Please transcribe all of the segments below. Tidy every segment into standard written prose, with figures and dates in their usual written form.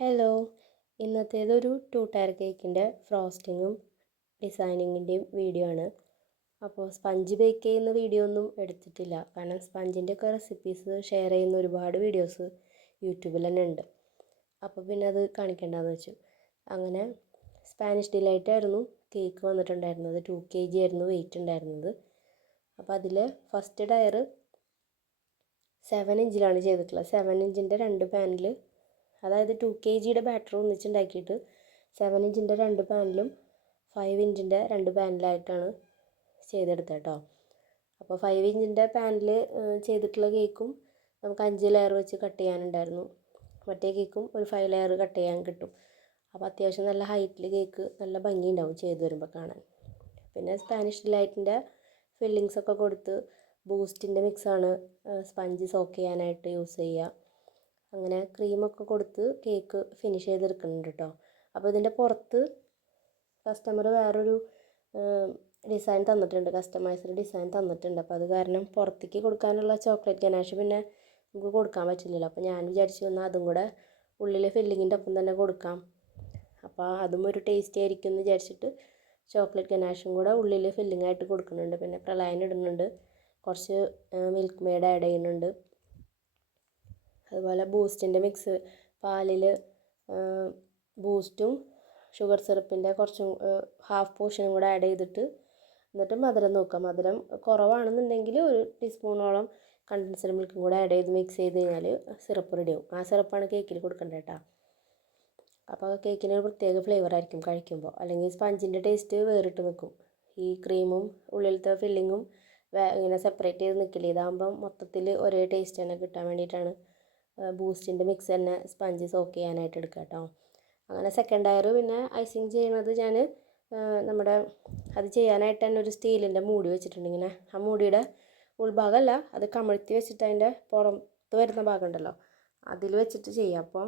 Hello, ഇന്നത്തേതൊരു two tier കേക്കിൻ്റെ ഫ്രോസ്റ്റിങ്ങും ഡിസൈനിങ്ങിൻ്റെയും video ആണ്. അപ്പോൾ സ്പഞ്ച് ബേക്ക് ചെയ്യുന്ന വീഡിയോ ഒന്നും എടുത്തിട്ടില്ല, കാരണം സ്പഞ്ചിൻ്റെ ഒക്കെ റെസിപ്പീസ് ഷെയർ ചെയ്യുന്ന ഒരുപാട് വീഡിയോസ് യൂട്യൂബിൽ തന്നെ ഉണ്ട്. അപ്പോൾ പിന്നെ അത് കാണിക്കേണ്ടതെന്ന് വെച്ചു. അങ്ങനെ സ്പാനിഷ് ഡിലൈറ്റ് ആയിരുന്നു കേക്ക് വന്നിട്ടുണ്ടായിരുന്നത്. 2 kg ആയിരുന്നു വെയിറ്റ് ഉണ്ടായിരുന്നത്. അപ്പോൾ അതിൽ ഫസ്റ്റ് ടയർ 7 ഇഞ്ചിലാണ് ചെയ്തിട്ടുള്ളത്. 7 ഇഞ്ചിൻ്റെ 2 പാനിൽ, അതായത് 2 kgയുടെ ബാറ്റർ ഒന്നിച്ചുണ്ടാക്കിയിട്ട് 7 ഇഞ്ചിൻ്റെ 2 പാനിലും 5 ഇഞ്ചിൻ്റെ 2 പാനിലായിട്ടാണ് ചെയ്തെടുത്തത് കേട്ടോ. അപ്പോൾ 5 ഇഞ്ചിൻ്റെ പാനിൽ ചെയ്തിട്ടുള്ള കേക്കും നമുക്ക് 5 ലെയർ വെച്ച് കട്ട് ചെയ്യാനുണ്ടായിരുന്നു. മറ്റേ കേക്കും ഒരു 5 ലെയർ കട്ട് ചെയ്യാൻ കിട്ടും. അപ്പോൾ അത്യാവശ്യം നല്ല ഹൈറ്റിൽ കേക്ക് നല്ല ഭംഗിയുണ്ടാവും ചെയ്ത് വരുമ്പോൾ കാണാൻ. പിന്നെ സ്പാനിഷ് ഡിലൈറ്റിൻ്റെ ഫില്ലിങ്സൊക്കെ കൊടുത്ത് ബൂസ്റ്റിൻ്റെ മിക്സാണ് സ്പഞ്ച് സോക്ക് ചെയ്യാനായിട്ട് യൂസ് ചെയ്യുക. അങ്ങനെ ക്രീമൊക്കെ കൊടുത്ത് കേക്ക് ഫിനിഷ് ചെയ്തെടുക്കുന്നുണ്ട് കേട്ടോ. അപ്പോൾ ഇതിൻ്റെ പുറത്ത് കസ്റ്റമർ വേറൊരു ഡിസൈൻ തന്നിട്ടുണ്ട്, കസ്റ്റമൈസ്ഡ് ഡിസൈൻ തന്നിട്ടുണ്ട്. അപ്പോൾ അത് കാരണം പുറത്തേക്ക് കൊടുക്കാനുള്ള ചോക്ലേറ്റ് ഗനാഷ് പിന്നെ നമുക്ക് കൊടുക്കാൻ പറ്റില്ലല്ലോ. അപ്പോൾ ഞാൻ വിചാരിച്ചു എന്നാൽ അതും കൂടെ ഉള്ളിൽ ഫില്ലിങ്ങിൻ്റെ ഒപ്പം തന്നെ കൊടുക്കാം. അപ്പോൾ അതും ഒരു ടേസ്റ്റി ആയിരിക്കും എന്ന് വിചാരിച്ചിട്ട് ചോക്ലേറ്റ് ഗനാഷും കൂടെ ഉള്ളിൽ ഫില്ലിംഗ് ആയിട്ട് കൊടുക്കുന്നുണ്ട്. പിന്നെ പ്രളയൻ ഇടുന്നുണ്ട്, കുറച്ച് മിൽക്ക് മെയ്ഡ് ആഡ് ചെയ്യുന്നുണ്ട്. അതുപോലെ ബൂസ്റ്റിൻ്റെ മിക്സ്, പാലിൽ ബൂസ്റ്റും ഷുഗർ സിറപ്പിൻ്റെ കുറച്ചും ഹാഫ് പോർഷനും കൂടെ ആഡ് ചെയ്തിട്ട്, എന്നിട്ട് മധുരം നോക്കാം. മധുരം കുറവാണെന്നുണ്ടെങ്കിൽ 1 ടീസ്പൂണോളം കണ്ടൻസ്ഡ് മിൽക്കും കൂടെ ആഡ് ചെയ്ത് മിക്സ് ചെയ്ത് കഴിഞ്ഞാൽ സിറപ്പ് റെഡിയാവും. ആ സിറപ്പാണ് കേക്കിൽ കൊടുക്കേണ്ടത് കേട്ടോ. അപ്പോൾ കേക്കിന് ഒരു പ്രത്യേക ഫ്ലേവർ ആയിരിക്കും കഴിക്കുമ്പോൾ, അല്ലെങ്കിൽ സ്പഞ്ചിൻ്റെ ടേസ്റ്റ് വേറിട്ട് നിൽക്കും. ഈ ക്രീമും ഉള്ളിലത്തെ ഫില്ലിങ്ങും ഇങ്ങനെ സെപ്പറേറ്റ് ചെയ്ത് നിൽക്കില്ല. ഇതാകുമ്പം മൊത്തത്തിൽ ഒരേ ടേസ്റ്റ് തന്നെ കിട്ടാൻ വേണ്ടിയിട്ടാണ് ബൂസ്റ്റിൻ്റെ മിക്സ് തന്നെ സ്പഞ്ച് സോക്ക് ചെയ്യാനായിട്ട് എടുക്കുക കേട്ടോ. അങ്ങനെ സെക്കൻഡ് ടയർ പിന്നെ ഐസിങ് ചെയ്യുന്നത് ഞാൻ നമ്മുടെ അത് ചെയ്യാനായിട്ട് തന്നെ ഒരു സ്റ്റീലിൻ്റെ മൂടി വെച്ചിട്ടുണ്ട്. ഇങ്ങനെ ആ മൂടിയുടെ ഉൾഭാഗമല്ല, അത് കമഴ്ത്തി വെച്ചിട്ട് അതിൻ്റെ പുറത്ത് വരുന്ന ഭാഗം ഉണ്ടല്ലോ, അതിൽ വെച്ചിട്ട് ചെയ്യാം. അപ്പോൾ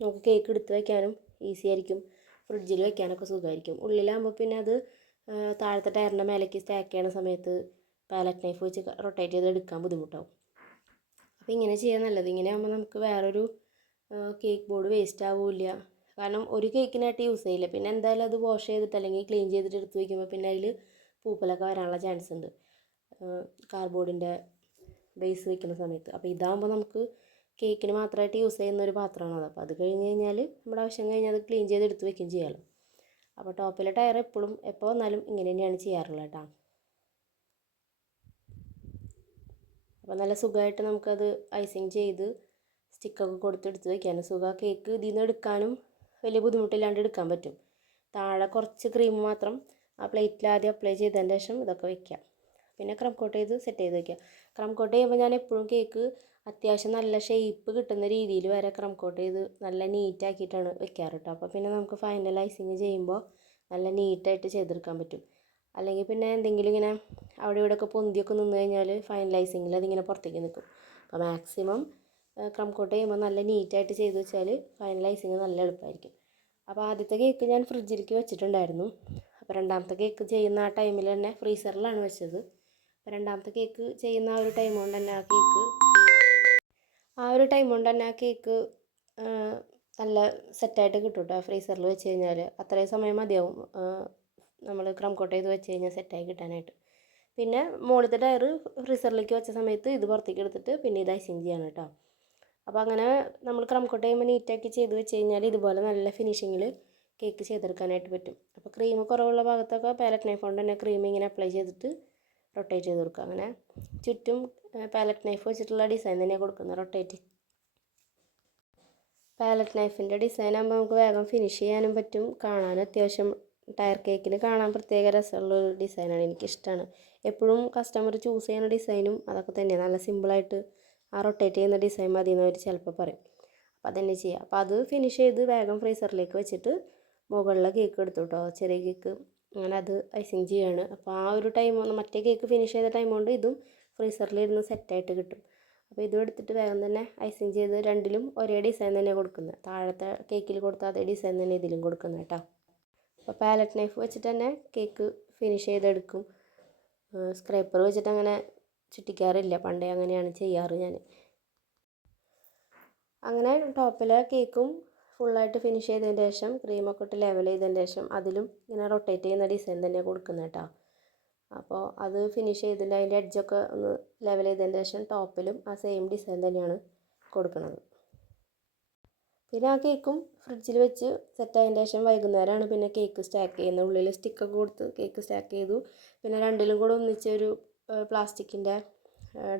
നമുക്ക് കേക്ക് എടുത്ത് വയ്ക്കാനും ഈസി ആയിരിക്കും, ഫ്രിഡ്ജിൽ വെക്കാനൊക്കെ സുഖമായിരിക്കും. ഉള്ളിലാകുമ്പോൾ പിന്നെ അത് താഴത്തെ ടയറിൻ്റെ മേലേക്ക് സ്റ്റാക്ക് ചെയ്യുന്ന സമയത്ത് പാലറ്റ് നൈഫ് വെച്ച് റൊട്ടേറ്റ് ചെയ്ത് എടുക്കാൻ ബുദ്ധിമുട്ടാവും. അപ്പോൾ ഇങ്ങനെ ചെയ്യാൻ നല്ലത്. ഇങ്ങനെ ആകുമ്പോൾ നമുക്ക് വേറൊരു കേക്ക് ബോർഡ് വേസ്റ്റ് ആവില്ല. കാരണം ഒരു കേക്കിനായിട്ട് യൂസ് ചെയ്യില്ല, പിന്നെ എന്തായാലും അത് വാഷ് ചെയ്തിട്ട് അല്ലെങ്കിൽ ക്ലീൻ ചെയ്തിട്ട് എടുത്ത് വയ്ക്കുമ്പോൾ പിന്നെ അതിൽ പൂപ്പലൊക്കെ വരാനുള്ള ചാൻസ് ഉണ്ട് കാർഡ്ബോർഡിൻ്റെ ബേസ് വയ്ക്കുന്ന സമയത്ത്. അപ്പോൾ ഇതാകുമ്പോൾ നമുക്ക് കേക്കിന് മാത്രമായിട്ട് യൂസ് ചെയ്യുന്ന ഒരു പാത്രമാണ്. അപ്പോൾ അത് കഴിഞ്ഞ് കഴിഞ്ഞാൽ നമ്മുടെ ആവശ്യം കഴിഞ്ഞാൽ അത് ക്ലീൻ ചെയ്ത് എടുത്ത് വയ്ക്കുകയും ചെയ്യാമല്ലോ. അപ്പോൾ ടോപ്പിലെ ടയർ എപ്പോഴും എപ്പോൾ വന്നാലും ഇങ്ങനെ തന്നെയാണ് ചെയ്യാറുള്ളത് കേട്ടോ. അപ്പോൾ നല്ല സുഖമായിട്ട് നമുക്കത് ഐസിങ് ചെയ്ത് സ്റ്റിക്കൊക്കെ കൊടുത്തെടുത്ത് വയ്ക്കാനും സുഖം. കേക്ക് ഇതിൽ നിന്ന് എടുക്കാനും വലിയ ബുദ്ധിമുട്ടില്ലാണ്ട് എടുക്കാൻ പറ്റും. താഴെ കുറച്ച് ക്രീം മാത്രം ആ പ്ലേറ്റിൽ ആദ്യം അപ്ലൈ ചെയ്തതിന് ശേഷം ഇതൊക്കെ വയ്ക്കാം. പിന്നെ ക്രം കോട്ട് ചെയ്ത് സെറ്റ് ചെയ്ത് വയ്ക്കുക. ക്രം കോട്ട് ചെയ്യുമ്പോൾ ഞാൻ എപ്പോഴും കേക്ക് അത്യാവശ്യം നല്ല ഷേപ്പ് കിട്ടുന്ന രീതിയിൽ വരെ ക്രം കോട്ട് ചെയ്ത് നല്ല നീറ്റാക്കിയിട്ടാണ് വെക്കാറ് കേട്ടോ. അപ്പോൾ പിന്നെ നമുക്ക് ഫൈനൽ ഐസിങ് ചെയ്യുമ്പോൾ നല്ല നീറ്റായിട്ട് ചെയ്തെടുക്കാൻ പറ്റും. അല്ലെങ്കിൽ പിന്നെ എന്തെങ്കിലും ഇങ്ങനെ അവിടെ ഇവിടെയൊക്കെ പൊന്തിയൊക്കെ നിന്ന് കഴിഞ്ഞാൽ ഫൈനലൈസിങ്ങിൽ അതിങ്ങനെ പുറത്തേക്ക് നിൽക്കും. അപ്പോൾ മാക്സിമം ക്രം കോട്ട് ചെയ്യുമ്പോൾ നല്ല നീറ്റായിട്ട് ചെയ്ത് വെച്ചാൽ ഫൈനലൈസിങ് നല്ല എളുപ്പമായിരിക്കും. അപ്പോൾ ആദ്യത്തെ കേക്ക് ഞാൻ ഫ്രിഡ്ജിലേക്ക് വെച്ചിട്ടുണ്ടായിരുന്നു. അപ്പോൾ രണ്ടാമത്തെ കേക്ക് ചെയ്യുന്ന ആ ടൈമിൽ തന്നെ ഫ്രീസറിലാണ് വെച്ചത്. അപ്പോൾ രണ്ടാമത്തെ കേക്ക് ചെയ്യുന്ന ആ ഒരു ടൈം കൊണ്ട് തന്നെ ആ കേക്ക് നല്ല സെറ്റായിട്ട് കിട്ടും കേട്ടോ. ഫ്രീസറിൽ വെച്ച് കഴിഞ്ഞാൽ അത്രയും സമയം മതിയാവും നമ്മൾ ക്രം കോട്ട് ചെയ്ത് വെച്ച് കഴിഞ്ഞാൽ സെറ്റായി കിട്ടാനായിട്ട്. പിന്നെ മുകളിലത്തെ ടയർ ഫ്രീസറിലേക്ക് വെച്ച സമയത്ത് ഇത് പുറത്തേക്ക് എടുത്തിട്ട് പിന്നെ ഇത് ഐസിങ് ചെയ്യണം കേട്ടോ. അപ്പോൾ അങ്ങനെ നമ്മൾ ക്രം കോട്ട് ചെയ്യുമ്പോൾ നീറ്റാക്കി ചെയ്ത് വെച്ച് കഴിഞ്ഞാൽ ഇതുപോലെ നല്ല ഫിനിഷിങ്ങിൽ കേക്ക് ചെയ്തെടുക്കാനായിട്ട് പറ്റും. അപ്പോൾ ക്രീം കുറവുള്ള ഭാഗത്തൊക്കെ പാലറ്റ് നൈഫ് കൊണ്ട് തന്നെ ക്രീം ഇങ്ങനെ അപ്ലൈ ചെയ്തിട്ട് റൊട്ടേറ്റ് ചെയ്ത് കൊടുക്കുക. അങ്ങനെ ചുറ്റും പാലറ്റ് നൈഫ് വെച്ചിട്ടുള്ള ഡിസൈൻ തന്നെയാണ് കൊടുക്കുന്നത്. റൊട്ടേറ്റ് പാലറ്റ് നൈഫിൻ്റെ ഡിസൈൻ ആകുമ്പോൾ നമുക്ക് വേഗം ഫിനിഷ് ചെയ്യാനും പറ്റും. കാണാൻ അത്യാവശ്യം ടയർ കേക്കിന് കാണാൻ പ്രത്യേക രസമുള്ളൊരു ഡിസൈനാണ്, എനിക്കിഷ്ടമാണ്. എപ്പോഴും കസ്റ്റമർ ചൂസ് ചെയ്യുന്ന ഡിസൈനും അതൊക്കെ തന്നെയാണ്. നല്ല സിമ്പിളായിട്ട് ആ റൊട്ടേറ്റ് ചെയ്യുന്ന ഡിസൈൻ മതി എന്ന് അവർ ചിലപ്പോൾ പറയും. അപ്പോൾ അതന്നെ ചെയ്യുക. അപ്പോൾ അത് ഫിനിഷ് ചെയ്ത് വേഗം ഫ്രീസറിലേക്ക് വെച്ചിട്ട് മുകളിലെ കേക്ക് എടുത്തു കേട്ടോ, ചെറിയ കേക്ക്. അങ്ങനെ അത് ഐസിങ് ചെയ്യാണ്. അപ്പോൾ ആ ഒരു ടൈം മറ്റേ കേക്ക് ഫിനിഷ് ചെയ്ത ടൈം കൊണ്ട് ഇതും ഫ്രീസറിലിരുന്ന് സെറ്റായിട്ട് കിട്ടും. അപ്പോൾ ഇതും എടുത്തിട്ട് വേഗം തന്നെ ഐസിങ് ചെയ്ത് രണ്ടിലും ഒരേ ഡിസൈൻ തന്നെ കൊടുക്കുന്നത്. താഴത്തെ കേക്കിൽ കൊടുത്ത അതേ ഡിസൈൻ തന്നെ ഇതിലും കൊടുക്കുന്നത് കേട്ടോ. അപ്പോൾ പാലറ്റ് നൈഫ് വെച്ചിട്ട് തന്നെ കേക്ക് ഫിനിഷ് ചെയ്തെടുക്കും. സ്ക്രേപ്പർ വെച്ചിട്ട് അങ്ങനെ ചുറ്റിക്കാറില്ല, പണ്ടേ അങ്ങനെയാണ് ചെയ്യാറ് ഞാൻ. അങ്ങനെ ടോപ്പിലെ കേക്കും ഫുള്ളായിട്ട് ഫിനിഷ് ചെയ്തതിന് ശേഷം ക്രീമൊക്കെ ഇട്ട് ലെവൽ ചെയ്തതിന് ശേഷം അതിലും ഇങ്ങനെ റൊട്ടേറ്റ് ചെയ്യുന്ന ഡിസൈൻ തന്നെയാണ് കൊടുക്കുന്നത് കേട്ടോ. അപ്പോൾ അത് ഫിനിഷ് ചെയ്തിട്ട് അതിൻ്റെ എഡ്ജൊക്കെ ഒന്ന് ലെവൽ ചെയ്തതിന് ശേഷം ടോപ്പിലും ആ സെയിം ഡിസൈൻ തന്നെയാണ് കൊടുക്കുന്നത്. പിന്നെ ആ കേക്കും ഫ്രിഡ്ജിൽ വെച്ച് സെറ്റായതിന് ശേഷം വൈകുന്നേരമാണ് പിന്നെ കേക്ക് സ്റ്റാക്ക് ചെയ്യുന്നത്. ഉള്ളിൽ സ്റ്റിക്കൊക്കെ കൊടുത്ത് കേക്ക് സ്റ്റാക്ക് ചെയ്തു. പിന്നെ രണ്ടിലും കൂടെ ഒന്നിച്ചൊരു പ്ലാസ്റ്റിക്കിൻ്റെ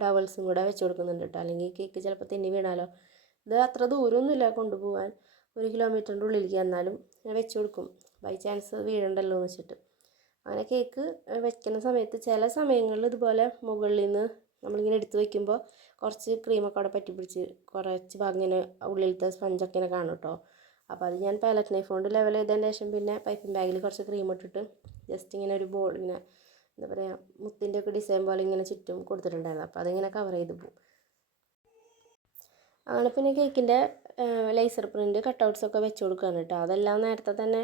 ഡവൽസും കൂടെ വെച്ച് കൊടുക്കുന്നുണ്ട് കേട്ടോ. അല്ലെങ്കിൽ കേക്ക് ചിലപ്പോൾ തെന്നി വീണാലോ. ഇത് അത്ര ദൂരമൊന്നുമില്ല കൊണ്ടുപോകാൻ, 1 കിലോമീറ്ററിൻ്റെ ഉള്ളിലേക്ക്. എന്നാലും ഞാൻ വെച്ച് കൊടുക്കും, ബൈ ചാൻസ് വീഴണ്ടല്ലോ എന്ന് വെച്ചിട്ട്. അങ്ങനെ കേക്ക് വെക്കുന്ന സമയത്ത് ചില സമയങ്ങളിൽ ഇതുപോലെ മുകളിൽ നിന്ന് നമ്മളിങ്ങനെ എടുത്ത് വയ്ക്കുമ്പോൾ കുറച്ച് ക്രീമൊക്കെ അവിടെ പറ്റി പിടിച്ച് കുറച്ച് ഭാഗം ഇങ്ങനെ ഉള്ളിലത്തെ സ്പഞ്ചൊക്കെ ഇങ്ങനെ കാണും കേട്ടോ. അപ്പോൾ അത് ഞാൻ പാലറ്റ് നൈഫ് കൊണ്ട് ലെവൽ ചെയ്തതിന് ശേഷം പിന്നെ പൈപ്പിംഗ് ബാഗിൽ കുറച്ച് ക്രീം ഇട്ടിട്ട് ജസ്റ്റ് ഇങ്ങനെ ഒരു ബോൾ ഇങ്ങനെ എന്താ പറയുക മുത്തിൻ്റെ ഒക്കെ ഡിസൈൻ പോലെ ഇങ്ങനെ ചുറ്റും കൊടുത്തിട്ടുണ്ടായിരുന്നു. അപ്പോൾ അതിങ്ങനെ കവർ ചെയ്ത് പോകും. അങ്ങനെ പിന്നെ കേക്കിൻ്റെ ലേസർ പ്രിൻ്റ് കട്ടൗട്ട്സൊക്കെ വെച്ച് കൊടുക്കുകയാണ് കേട്ടോ. അതെല്ലാം നേരത്തെ തന്നെ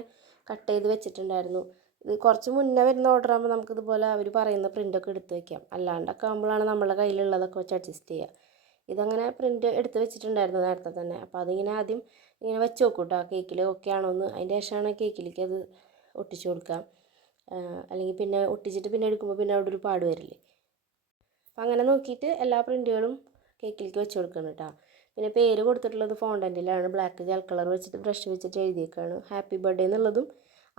കട്ട് ചെയ്ത് വെച്ചിട്ടുണ്ടായിരുന്നു. ഇത് കുറച്ച് മുന്നേ വരുന്ന ഓർഡർ ആകുമ്പോൾ നമുക്കിതുപോലെ അവർ പറയുന്ന പ്രിൻ്റൊക്കെ എടുത്ത് വയ്ക്കാം. അല്ലാണ്ടൊക്കെ ആകുമ്പോഴാണ് നമ്മളുടെ കയ്യിലുള്ളതൊക്കെ വെച്ച് അഡ്ജസ്റ്റ് ചെയ്യുക. ഇതങ്ങനെ പ്രിൻ്റ് എടുത്ത് വെച്ചിട്ടുണ്ടായിരുന്നു നേരത്തെ തന്നെ. അപ്പോൾ അതിങ്ങനെ ആദ്യം ഇങ്ങനെ വെച്ച് നോക്കും കേട്ടോ കേക്കിൽ ഓക്കെ ആണോ എന്ന്. അതിൻ്റെ ശേഷമാണ് കേക്കിലേക്ക് അത് ഒട്ടിച്ച് കൊടുക്കാം. അല്ലെങ്കിൽ പിന്നെ ഒട്ടിച്ചിട്ട് പിന്നെ എടുക്കുമ്പോൾ പിന്നെ അവിടെ ഒരു പാട് വരില്ലേ. അപ്പം അങ്ങനെ നോക്കിയിട്ട് എല്ലാ പ്രിൻ്റുകളും കേക്കിലേക്ക് വെച്ച് കൊടുക്കണം കേട്ടോ. പിന്നെ പേര് കൊടുത്തിട്ടുള്ളത് ഫോണ്ടൻറ്റിലാണ്. ബ്ലാക്ക് ജെൽ കളർ വെച്ചിട്ട് ബ്രഷ് വെച്ചിട്ട് എഴുതിയേക്കാണ്. ഹാപ്പി ബർത്ത്ഡേ എന്നുള്ളതും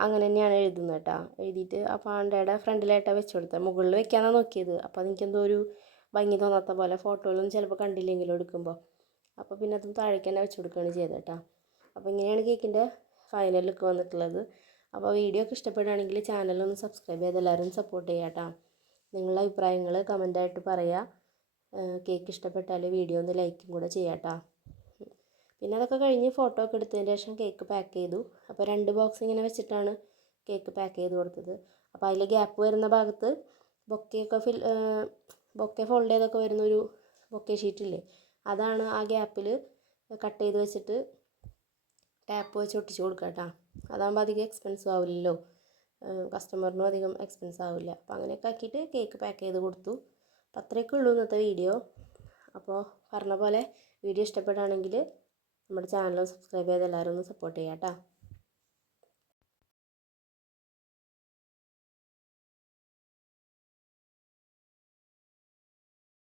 അങ്ങനെ തന്നെയാണ് എഴുതുന്നത് കേട്ടോ. എഴുതിയിട്ട് ആ പാണ്ടയുടെ ഫ്രണ്ടിലായിട്ടാണ് വെച്ച് കൊടുത്തത്. മുകളിൽ വെക്കാനാണ് നോക്കിയത്. അപ്പോൾ അതെനിക്കെന്തോ ഒരു ഭംഗി തോന്നാത്ത പോലെ, ഫോട്ടോയിലൊന്നും ചിലപ്പോൾ കണ്ടില്ലെങ്കിലും എടുക്കുമ്പോൾ. അപ്പോൾ പിന്നെ അതും താഴേക്ക് തന്നെ വെച്ച് കൊടുക്കുകയാണ് ചെയ്തത് കേട്ടോ. അപ്പോൾ ഇങ്ങനെയാണ് കേക്കിൻ്റെ ഫൈനൽ ലുക്ക് വന്നിട്ടുള്ളത്. അപ്പോൾ വീഡിയോ ഒക്കെ ഇഷ്ടപ്പെടുകയാണെങ്കിൽ ചാനലൊന്ന് സബ്സ്ക്രൈബ് ചെയ്ത് എല്ലാവരും സപ്പോർട്ട് ചെയ്യാം കേട്ടോ. നിങ്ങളുടെ അഭിപ്രായങ്ങൾ കമൻറ്റായിട്ട് പറയുക. കേക്ക് ഇഷ്ടപ്പെട്ടാൽ വീഡിയോ ഒന്ന് ലൈക്കും കൂടെ ചെയ്യാം കേട്ടോ. പിന്നെ അതൊക്കെ കഴിഞ്ഞ് ഫോട്ടോ ഒക്കെ എടുത്തതിന് ശേഷം കേക്ക് പാക്ക് ചെയ്തു. അപ്പോൾ 2 ബോക്സ് ഇങ്ങനെ വെച്ചിട്ടാണ് കേക്ക് പാക്ക് ചെയ്ത് കൊടുത്തത്. അപ്പോൾ അതിൽ ഗ്യാപ്പ് വരുന്ന ഭാഗത്ത് ബൊക്കെ ഫോൾഡ് ചെയ്തൊക്കെ വരുന്നൊരു ബൊക്കെ ഷീറ്റില്ലേ, അതാണ് ആ ഗ്യാപ്പിൽ കട്ട് ചെയ്ത് വെച്ചിട്ട് ടാപ്പ് വെച്ച് ഒട്ടിച്ച് കൊടുക്കുക കേട്ടോ. അതാകുമ്പോൾ അധികം എക്സ്പെൻസീവ് ആവില്ലല്ലോ, കസ്റ്റമറിനും അധികം എക്സ്പെൻസ് ആവില്ല. അപ്പോൾ അങ്ങനെയൊക്കെ ആക്കിയിട്ട് കേക്ക് പാക്ക് ചെയ്ത് കൊടുത്തു. അപ്പോൾ അത്രയൊക്കെ ഉള്ളൂ ഇന്നത്തെ വീഡിയോ. അപ്പോൾ പറഞ്ഞ പോലെ വീഡിയോ ഇഷ്ടപ്പെടുകയാണെങ്കിൽ നമ്മുടെ ചാനൽ സബ്സ്ക്രൈബ് ചെയ്ത് എല്ലാവരും ഒന്ന് സപ്പോർട്ട് ചെയ്യാം കേട്ടോ.